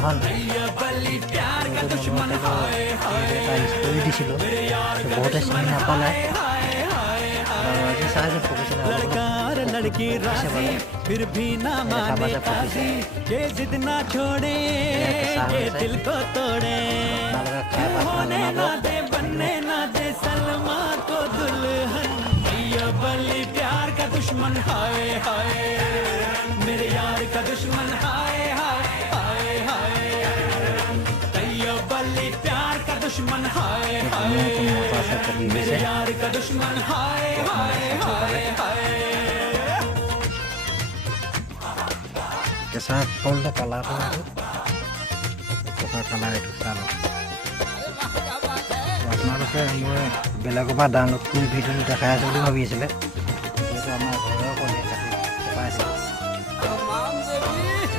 সেইদিনাখন এটা ষ্টৰি দিছিলোঁ বহুতে চিনি নাপালে আজি চাইছে ফুকিছে लड़की राजी फिर भी ना माने काजी ये जिद ना छोड़े ये दिल को तोड़े होने ना दे बनने ना दे सलमा को दुल्हन ये बली प्यार का दुश्मन हाय हाय मेरे यार का दुश्मन हाय हाय हाय हाय ये बली प्यार का दुश्मन हाय हाय मेरे यार का दुश्मन हाय हाय हाय हाय কেঁচা কলটো কালাৰটো পকা কালাৰ এইটো চাল আপোনালোকে মই বেলেগৰ পৰা ডাউনলোড কৰি ভিডিঅ'টো দেখাই আছোঁ বুলি ভাবি আছিলে